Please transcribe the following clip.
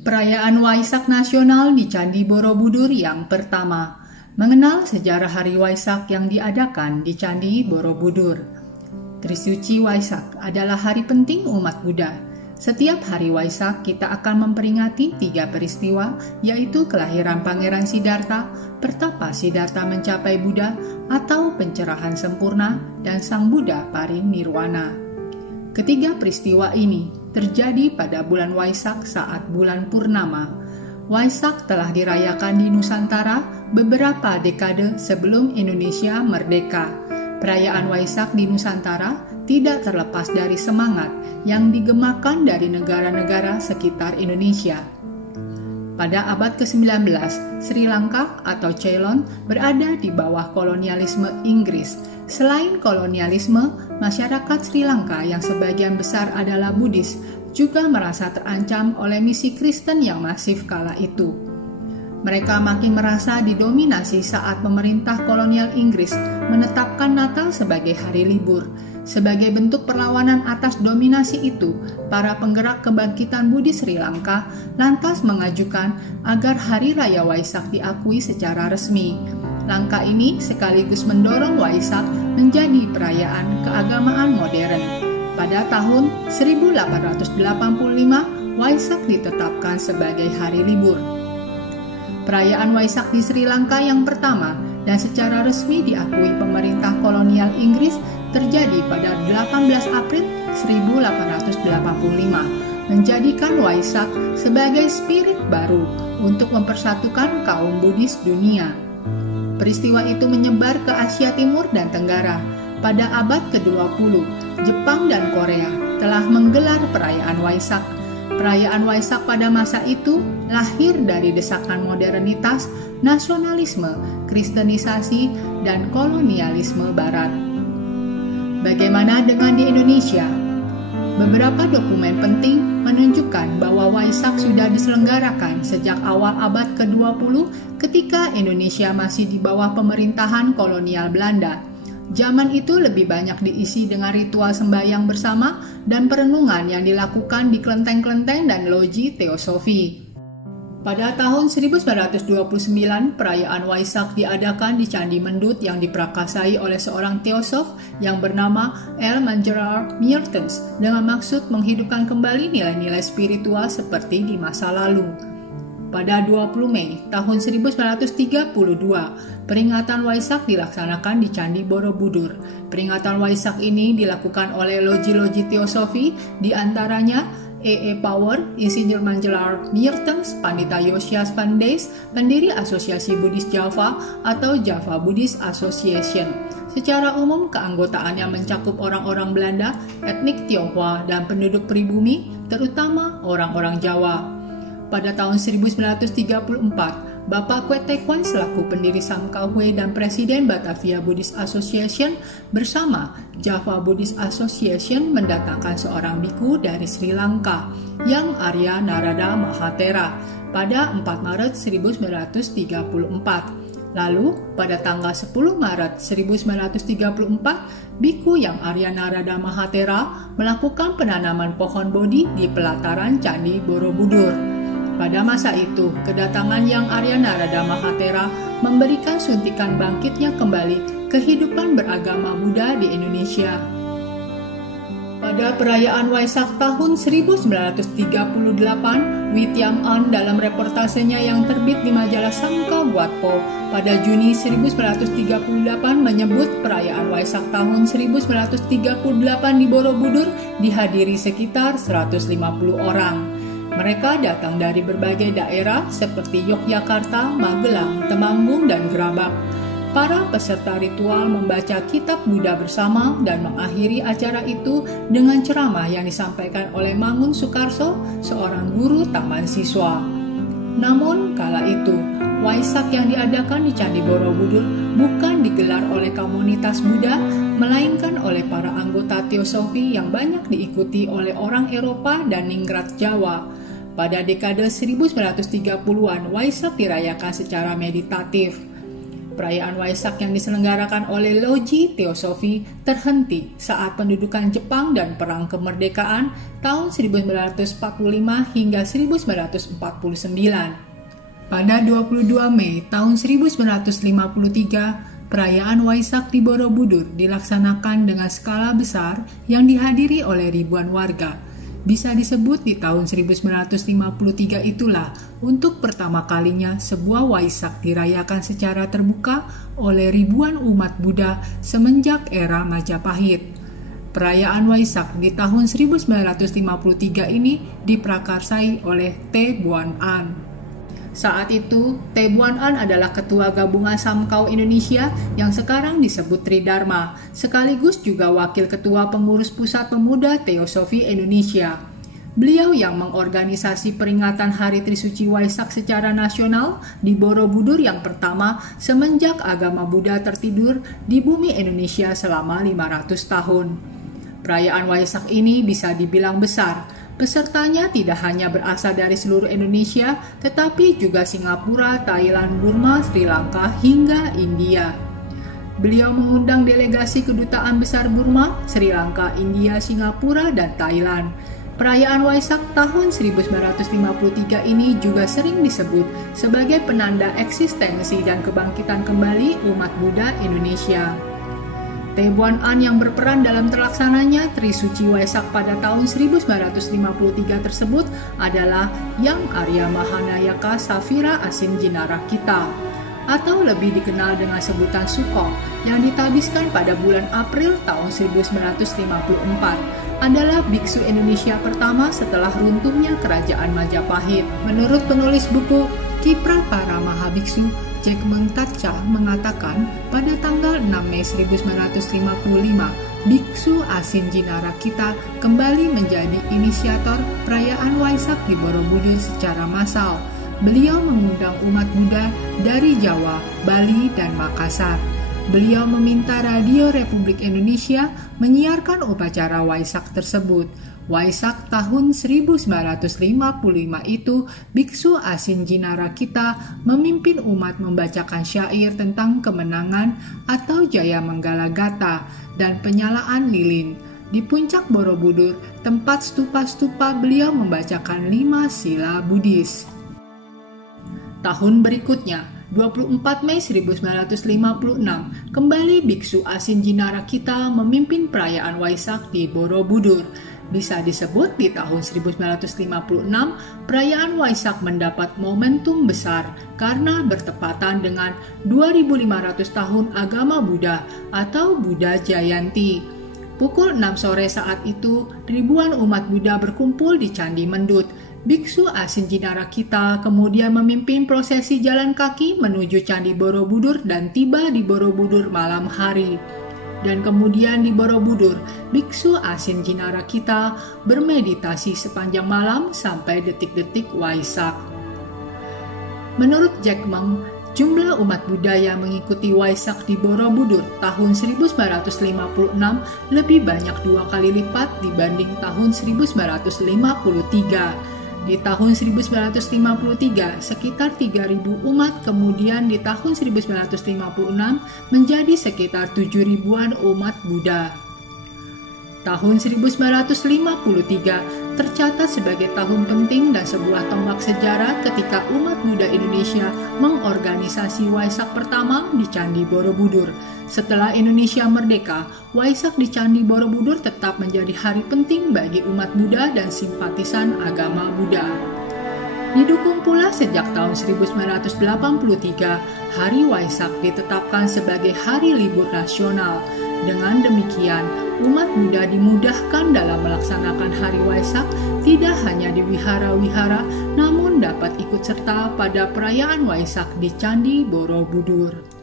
Perayaan Waisak Nasional di Candi Borobudur yang pertama. Mengenal sejarah Hari Waisak yang diadakan di Candi Borobudur. Trisuci Waisak adalah hari penting umat Buddha. Setiap hari Waisak kita akan memperingati 3 peristiwa, yaitu kelahiran Pangeran Siddhartha, pertapa Siddhartha mencapai Buddha atau pencerahan sempurna, dan Sang Buddha parinirwana. Ketiga peristiwa ini terjadi pada bulan Waisak saat bulan purnama. Waisak telah dirayakan di Nusantara beberapa dekade sebelum Indonesia merdeka. Perayaan Waisak di Nusantara tidak terlepas dari semangat yang digemakan dari negara-negara sekitar Indonesia. Pada abad ke-19, Sri Lanka atau Ceylon berada di bawah kolonialisme Inggris. Selain kolonialisme, masyarakat Sri Lanka yang sebagian besar adalah Buddhis juga merasa terancam oleh misi Kristen yang masif kala itu. Mereka makin merasa didominasi saat pemerintah kolonial Inggris menetapkan Natal sebagai hari libur. Sebagai bentuk perlawanan atas dominasi itu, para penggerak kebangkitan Buddhis Sri Lanka lantas mengajukan agar Hari Raya Waisak diakui secara resmi. Langkah ini sekaligus mendorong Waisak menjadi perayaan keagamaan modern. Pada tahun 1885, Waisak ditetapkan sebagai hari libur. Perayaan Waisak di Sri Lanka yang pertama dan secara resmi diakui pemerintah kolonial Inggris terjadi pada 18 April 1885, menjadikan Waisak sebagai spirit baru untuk mempersatukan kaum Buddhis dunia. Peristiwa itu menyebar ke Asia Timur dan Tenggara. Pada abad ke-20, Jepang dan Korea telah menggelar perayaan Waisak. Perayaan Waisak pada masa itu lahir dari desakan modernitas, nasionalisme, kristenisasi, dan kolonialisme Barat. Bagaimana dengan di Indonesia? Beberapa dokumen penting menunjukkan bahwa Waisak sudah diselenggarakan sejak awal abad ke-20 ketika Indonesia masih di bawah pemerintahan kolonial Belanda. Zaman itu lebih banyak diisi dengan ritual sembahyang bersama dan perenungan yang dilakukan di kelenteng-kelenteng dan loji teosofi. Pada tahun 1929, perayaan Waisak diadakan di Candi Mendut yang diprakasai oleh seorang teosof yang bernama L. Manjerar Miertens dengan maksud menghidupkan kembali nilai-nilai spiritual seperti di masa lalu. Pada 20 Mei tahun 1932, peringatan Waisak dilaksanakan di Candi Borobudur. Peringatan Waisak ini dilakukan oleh loji-loji teosofi, di antaranya E.E. Power, Insinyur Manjelar Miertens, Pandita Yosias van Dees, pendiri Asosiasi Buddhis Java atau Java Buddhist Association. Secara umum, keanggotaannya mencakup orang-orang Belanda, etnik Tionghoa, dan penduduk pribumi, terutama orang-orang Jawa. Pada tahun 1934, Bapak Kwetekwan selaku pendiri Samkahwe dan Presiden Batavia Buddhist Association bersama Java Buddhist Association mendatangkan seorang biku dari Sri Lanka yang Arya Narada Mahathera pada 4 Maret 1934. Lalu pada tanggal 10 Maret 1934, biku yang Arya Narada Mahathera melakukan penanaman pohon bodhi di pelataran Candi Borobudur. Pada masa itu, kedatangan yang Arya Narada Mahathera memberikan suntikan bangkitnya kembali kehidupan beragama Buddha di Indonesia. Pada perayaan Waisak tahun 1938, Witiam An dalam reportasenya yang terbit di majalah Sangka Watpo pada Juni 1938 menyebut perayaan Waisak tahun 1938 di Borobudur dihadiri sekitar 150 orang. Mereka datang dari berbagai daerah seperti Yogyakarta, Magelang, Temanggung, dan Gerabak. Para peserta ritual membaca kitab Buddha bersama dan mengakhiri acara itu dengan ceramah yang disampaikan oleh Mangun Soekarso, seorang guru taman siswa. Namun, kala itu, Waisak yang diadakan di Candi Borobudur bukan digelar oleh komunitas Buddha, melainkan oleh para anggota teosofi yang banyak diikuti oleh orang Eropa dan ningrat Jawa. Pada dekade 1930-an, Waisak dirayakan secara meditatif. Perayaan Waisak yang diselenggarakan oleh Loji Theosophy terhenti saat pendudukan Jepang dan Perang Kemerdekaan tahun 1945 hingga 1949. Pada 22 Mei tahun 1953, perayaan Waisak di Borobudur dilaksanakan dengan skala besar yang dihadiri oleh ribuan warga. Bisa disebut di tahun 1953 itulah untuk pertama kalinya sebuah Waisak dirayakan secara terbuka oleh ribuan umat Buddha semenjak era Majapahit. Perayaan Waisak di tahun 1953 ini diprakarsai oleh Te Buan An. Saat itu, Te Buan An adalah Ketua Gabungan Samkau Indonesia yang sekarang disebut Tridharma, sekaligus juga Wakil Ketua Pengurus Pusat Pemuda Theosophy Indonesia. Beliau yang mengorganisasi peringatan Hari Trisuci Waisak secara nasional di Borobudur yang pertama semenjak agama Buddha tertidur di bumi Indonesia selama 500 tahun. Perayaan Waisak ini bisa dibilang besar. Pesertanya tidak hanya berasal dari seluruh Indonesia, tetapi juga Singapura, Thailand, Burma, Sri Lanka, hingga India. Beliau mengundang delegasi kedutaan besar Burma, Sri Lanka, India, Singapura, dan Thailand. Perayaan Waisak tahun 1953 ini juga sering disebut sebagai penanda eksistensi dan kebangkitan kembali umat Buddha Indonesia. Te Buan An yang berperan dalam terlaksananya Trisuci Waisak pada tahun 1953 tersebut adalah Yang Arya Mahanayaka Safira Asin Jinarakita, atau lebih dikenal dengan sebutan Sukong, yang ditabiskan pada bulan April tahun 1954, adalah biksu Indonesia pertama setelah runtuhnya kerajaan Majapahit. Menurut penulis buku Kiprah Para Mahabiksu, Jack Mengtatcha mengatakan pada tanggal 6 Mei 1955, Biksu Asin Jinarakita kembali menjadi inisiator perayaan Waisak di Borobudur secara massal. Beliau mengundang umat Buddha dari Jawa, Bali, dan Makassar. Beliau meminta Radio Republik Indonesia menyiarkan upacara Waisak tersebut. Waisak tahun 1955 itu, Biksu Asin Jinarakita memimpin umat membacakan syair tentang kemenangan atau Jaya Manggalagata dan penyalaan lilin. Di puncak Borobudur, tempat stupa-stupa, beliau membacakan 5 sila Buddhis. Tahun berikutnya, 24 Mei 1956, kembali Biksu Asin Jinarakita memimpin perayaan Waisak di Borobudur. Bisa disebut di tahun 1956, perayaan Waisak mendapat momentum besar karena bertepatan dengan 2500 tahun agama Buddha atau Buddha Jayanti. Pukul 6 sore saat itu, ribuan umat Buddha berkumpul di Candi Mendut. Biksu Asin Jinarakita kemudian memimpin prosesi jalan kaki menuju Candi Borobudur dan tiba di Borobudur malam hari. Dan kemudian di Borobudur, Biksu Asin Jinarakita bermeditasi sepanjang malam sampai detik-detik Waisak. Menurut Jack Meng, jumlah umat Buddha yang mengikuti Waisak di Borobudur tahun 1956 lebih banyak 2 kali lipat dibanding tahun 1953. Di tahun 1953, sekitar 3.000 umat, kemudian di tahun 1956 menjadi sekitar 7.000-an umat Buddha. Tahun 1953 tercatat sebagai tahun penting dan sebuah tonggak sejarah ketika umat Buddha Indonesia mengorganisasi Waisak pertama di Candi Borobudur. Setelah Indonesia merdeka, Waisak di Candi Borobudur tetap menjadi hari penting bagi umat Buddha dan simpatisan agama Buddha. Didukung pula sejak tahun 1983, Hari Waisak ditetapkan sebagai hari libur nasional. Dengan demikian, umat Buddha dimudahkan dalam melaksanakan Hari Waisak tidak hanya di wihara-wihara, namun dapat ikut serta pada perayaan Waisak di Candi Borobudur.